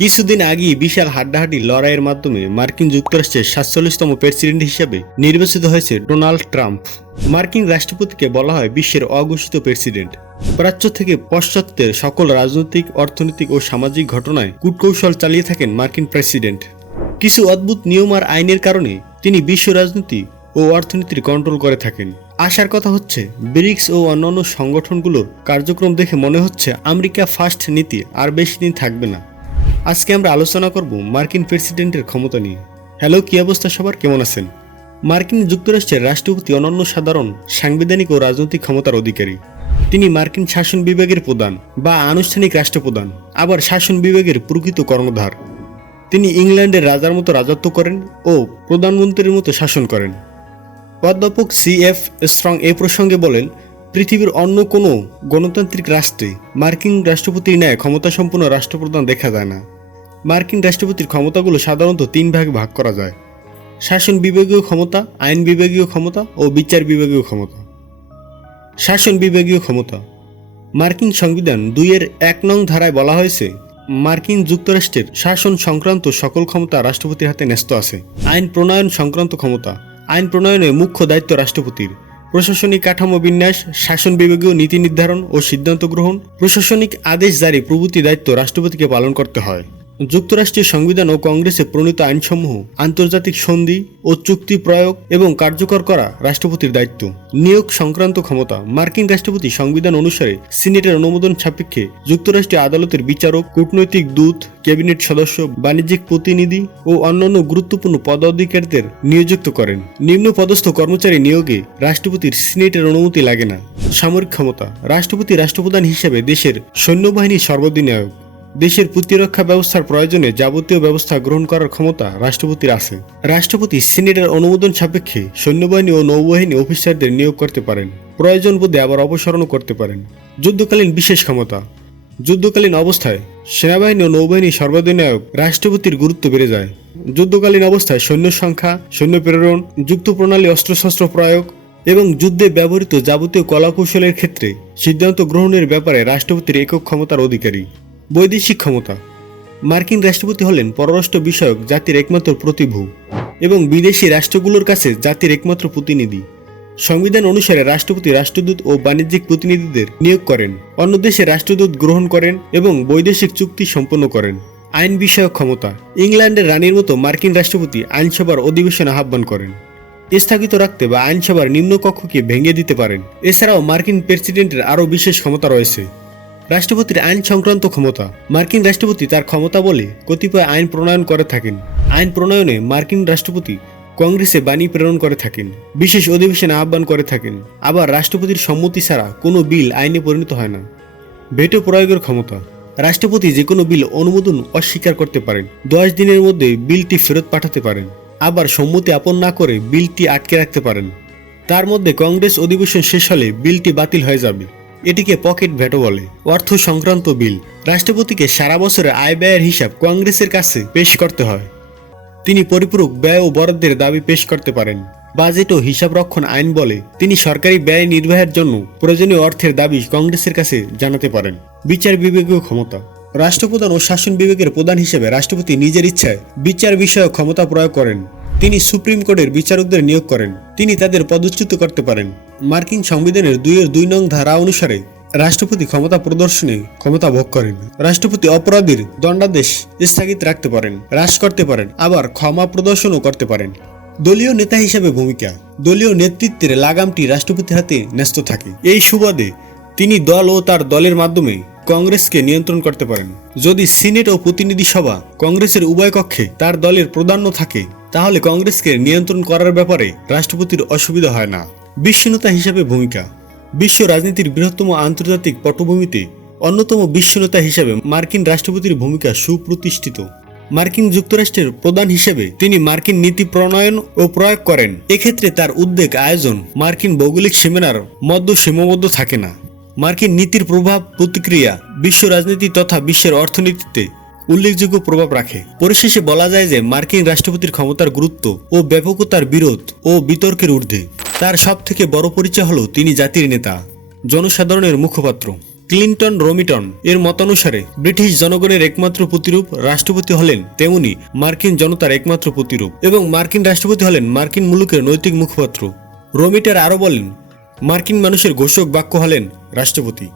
কিছুদিন আগেই বিশাল হাড্ডাহাড্ডি লড়াইয়ের মাধ্যমে মার্কিন যুক্তরাষ্ট্রের সাতচল্লিশতম প্রেসিডেন্ট হিসেবে নির্বাচিত হয়েছে ডোনাল্ড ট্রাম্প। মার্কিন রাষ্ট্রপতিকে বলা হয় বিশ্বের অঘোষিত প্রেসিডেন্ট। প্রাচ্য থেকে পশ্চাত্যের সকল রাজনৈতিক, অর্থনৈতিক ও সামাজিক ঘটনায় কূটকৌশল চালিয়ে থাকেন মার্কিন প্রেসিডেন্ট। কিছু অদ্ভুত নিয়ম আর আইনের কারণে তিনি বিশ্ব রাজনীতি ও অর্থনীতির কন্ট্রোল করে থাকেন। আশার কথা হচ্ছে, ব্রিক্স ও অন্যান্য সংগঠনগুলোর কার্যক্রম দেখে মনে হচ্ছে আমেরিকা ফার্স্ট নীতি আর বেশি দিন থাকবে না। আজকে আমরা আলোচনা করব মার্কিন প্রেসিডেন্টের ক্ষমতা নিয়ে। হ্যালো, কি অবস্থা সবার? কেমন আছেন? মার্কিন যুক্তরাষ্ট্রের রাষ্ট্রপতি অনন্য সাধারণ, সাংবিধানিক ও রাজনৈতিক ক্ষমতার অধিকারী। তিনি মার্কিন শাসন বিভাগের প্রধান বা আনুষ্ঠানিক রাষ্ট্রপ্রধান, আবার শাসন বিভাগের প্রকৃত কর্ণধার। তিনি ইংল্যান্ডের রাজার মতো রাজত্ব করেন ও প্রধানমন্ত্রীর মতো শাসন করেন। অধ্যাপক সি এফ স্ট্রং এ প্রসঙ্গে বলেন, পৃথিবীর অন্য কোনো গণতান্ত্রিক রাষ্ট্রে মার্কিন রাষ্ট্রপতির ন্যায় ক্ষমতাসম্পন্ন রাষ্ট্রপ্রধান দেখা যায় না। মার্কিন রাষ্ট্রপতির ক্ষমতাগুলো সাধারণত তিন ভাগে ভাগ করা যায়। শাসন বিভাগীয় ক্ষমতা, আইন বিভাগীয় ক্ষমতা ও বিচার বিভাগীয় ক্ষমতা। শাসন বিভাগীয় ক্ষমতা। মার্কিন সংবিধান দুইয়ের এক নং ধারায় বলা হয়েছে, মার্কিন যুক্তরাষ্ট্রের শাসন সংক্রান্ত সকল ক্ষমতা রাষ্ট্রপতির হাতে ন্যস্ত আছে। আইন প্রণয়ন সংক্রান্ত ক্ষমতা। আইন প্রণয়নে মুখ্য দায়িত্ব রাষ্ট্রপতির। প্রশাসনিক কাঠামো বিন্যাস, শাসন বিভাগীয় নীতি নির্ধারণ ও সিদ্ধান্ত গ্রহণ, প্রশাসনিক আদেশ জারি প্রভৃতি দায়িত্ব রাষ্ট্রপতিকে পালন করতে হয়। যুক্তরাষ্ট্রীয় সংবিধান ও কংগ্রেসে প্রণীত আইনসমূহ, আন্তর্জাতিক সন্ধি ও চুক্তি প্রয়োগ এবং কার্যকর করা রাষ্ট্রপতির দায়িত্ব। নিয়োগ সংক্রান্ত ক্ষমতা, মার্কিন রাষ্ট্রপতি সংবিধান অনুসারে সিনেটের অনুমোদন সাপেক্ষে যুক্তরাষ্ট্রীয় আদালতের বিচারক, কূটনৈতিক দূত, ক্যাবিনেট সদস্য, বাণিজ্যিক প্রতিনিধি ও অন্যান্য গুরুত্বপূর্ণ পদাধিকারীদের নিয়োজিত করেন। নিম্ন পদস্থ কর্মচারী নিয়োগে রাষ্ট্রপতির সিনেটের অনুমতি লাগে না। সামরিক ক্ষমতা, রাষ্ট্রপতি রাষ্ট্রপ্রধান হিসেবে দেশের সৈন্যবাহিনীর সর্বাধিনায়ক দেশের প্রতিরক্ষা ব্যবস্থার প্রয়োজনে যাবতীয় ব্যবস্থা গ্রহণ করার ক্ষমতা রাষ্ট্রপতির আছে। রাষ্ট্রপতি সিনেটের অনুমোদন সাপেক্ষে সৈন্যবাহিনী ও নৌবাহিনী অফিসারদের নিয়োগ করতে পারেন। প্রয়োজন বোধে আবার অপসারণও করতে পারেন। যুদ্ধকালীন বিশেষ ক্ষমতা। যুদ্ধকালীন অবস্থায় সেনাবাহিনী ও নৌবাহিনী সর্বাধিনায়ক রাষ্ট্রপতির গুরুত্ব বেড়ে যায়। যুদ্ধকালীন অবস্থায় সৈন্য সংখ্যা, সৈন্য প্রেরণ, যুক্ত প্রণালী অস্ত্রশস্ত্র প্রয়োগ এবং যুদ্ধে ব্যবহৃত যাবতীয় কলাকৌশলের ক্ষেত্রে সিদ্ধান্ত গ্রহণের ব্যাপারে রাষ্ট্রপতির একক ক্ষমতার অধিকারী। বৈদেশিক ক্ষমতা মার্কিন রাষ্ট্রপতি হলেন পররাষ্ট্র বিষয়ক জাতির একমাত্র প্রতিভূ এবং বিদেশি রাষ্ট্রগুলোর কাছে জাতির একমাত্র প্রতিনিধি। সংবিধান অনুসারে রাষ্ট্রপতি রাষ্ট্রদূত ও বাণিজ্যিক প্রতিনিধিদের নিয়োগ করেন, অন্য দেশে রাষ্ট্রদূত গ্রহণ করেন এবং বৈদেশিক চুক্তি সম্পন্ন করেন। আইন বিষয়ক ক্ষমতা, ইংল্যান্ডের রানীর মতো মার্কিন রাষ্ট্রপতি আইনসভার অধিবেশন আহ্বান করেন। স্থগিত রাখতে বা আইনসভার নিম্নকক্ষকে ভেঙে দিতে পারেন। এছাড়াও মার্কিন প্রেসিডেন্টের আরও বিশেষ ক্ষমতা রয়েছে। রাষ্ট্রপতির আইন সংক্রান্ত ক্ষমতা। মার্কিন রাষ্ট্রপতি তার ক্ষমতা বলে কতিপয় আইন প্রণয়ন করে থাকেন। আইন প্রণয়নে মার্কিন রাষ্ট্রপতি কংগ্রেসে বাণী প্রেরণ করে থাকেন। বিশেষ অধিবেশন আহ্বান করে থাকেন। আবার রাষ্ট্রপতির সম্মতি ছাড়া কোনো বিল আইনে পরিণত হয় না। ভেটো প্রয়োগের ক্ষমতা। রাষ্ট্রপতি যে কোনো বিল অনুমোদন অস্বীকার করতে পারেন। দশ দিনের মধ্যে বিলটি ফেরত পাঠাতে পারেন। আবার সম্মতি আপন না করে বিলটি আটকে রাখতে পারেন। তার মধ্যে কংগ্রেস অধিবেশন শেষ হলে বিলটি বাতিল হয়ে যাবে। এটিকে পকেট ভেটো বলে। অর্থ সংক্রান্ত বিল। রাষ্ট্রপতিকে সারা বছরের আয় ব্যয়ের হিসাব কংগ্রেসের কাছে পেশ করতে হয়। তিনি পরিপূরক ব্যয় ও বরাদ্দের দাবি পেশ করতে পারেন। বাজেট ও হিসাব রক্ষণ আইন বলে তিনি সরকারি ব্যয় নির্বাহের জন্য প্রয়োজনীয় অর্থের দাবি কংগ্রেসের কাছে জানাতে পারেন। বিচার বিভাগীয় ক্ষমতা। রাষ্ট্রপ্রধান ও শাসন বিভাগের প্রধান হিসেবে রাষ্ট্রপতি নিজের ইচ্ছায় বিচার বিষয়ক ক্ষমতা প্রয়োগ করেন। তিনি সুপ্রিম কোর্টের বিচারকদের নিয়োগ করেন। তিনি তাদের পদচ্যুত করতে পারেন। মার্কিন সংবিধানের দুইয়ের দুই নং ধারা অনুসারে রাষ্ট্রপতি ক্ষমতা প্রদর্শনে ক্ষমতা ভোগ করেন। রাষ্ট্রপতি অপরাধীর দণ্ডাদেশ স্থগিত রাখতে পারেন, হ্রাস করতে পারেন, আবার ক্ষমা প্রদর্শনও করতে পারেন। দলীয় নেতা হিসেবে ভূমিকা। দলীয় নেতৃত্বের লাগামটি রাষ্ট্রপতির হাতে ন্যস্ত থাকে। এই সুবাদে তিনি দল ও তার দলের মাধ্যমে কংগ্রেসকে নিয়ন্ত্রণ করতে পারেন। যদি সিনেট ও প্রতিনিধি সভা কংগ্রেসের উভয় কক্ষে তার দলের প্রাধান্য থাকে, তাহলে কংগ্রেসকে নিয়ন্ত্রণ করার ব্যাপারে রাষ্ট্রপতির অসুবিধা হয় না। বিশ্বনেতা হিসেবে ভূমিকা। বিশ্ব রাজনীতির বৃহত্তম আন্তর্জাতিক পটভূমিতে অন্যতম বিশ্বনেতা হিসেবে মার্কিন রাষ্ট্রপতির ভূমিকা সুপ্রতিষ্ঠিত। মার্কিন যুক্তরাষ্ট্রের প্রধান হিসেবে তিনি মার্কিন নীতি প্রণয়ন ও প্রয়োগ করেন। এক্ষেত্রে তার উদ্বেগ আয়োজন মার্কিন ভৌগোলিক সীমানার মধ্য সীমাবদ্ধ থাকে না। মার্কিন নীতির প্রভাব প্রতিক্রিয়া বিশ্ব রাজনীতি তথা বিশ্বের অর্থনীতিতে উল্লেখযোগ্য প্রভাব রাখে। পরিশেষে বলা যায় যে মার্কিন রাষ্ট্রপতির ক্ষমতার গুরুত্ব ও ব্যাপকতার বিরোধ ও বিতর্কের ঊর্ধ্বে। তার সব থেকে বড় পরিচয় হলো তিনি জাতির নেতা, জনসাধারণের মুখপাত্র। ক্লিন্টন রোমিটন এর মতানুসারে ব্রিটিশ জনগণের একমাত্র প্রতিরূপ রাষ্ট্রপতি হলেন তেমনি মার্কিন জনতার একমাত্র প্রতিরূপ এবং মার্কিন রাষ্ট্রপতি হলেন মার্কিন মুলুকের নৈতিক মুখপাত্র। রোমিটার আরও বলেন মার্কিন মানুষের ঘোষক বাক্য হলেন রাষ্ট্রপতি।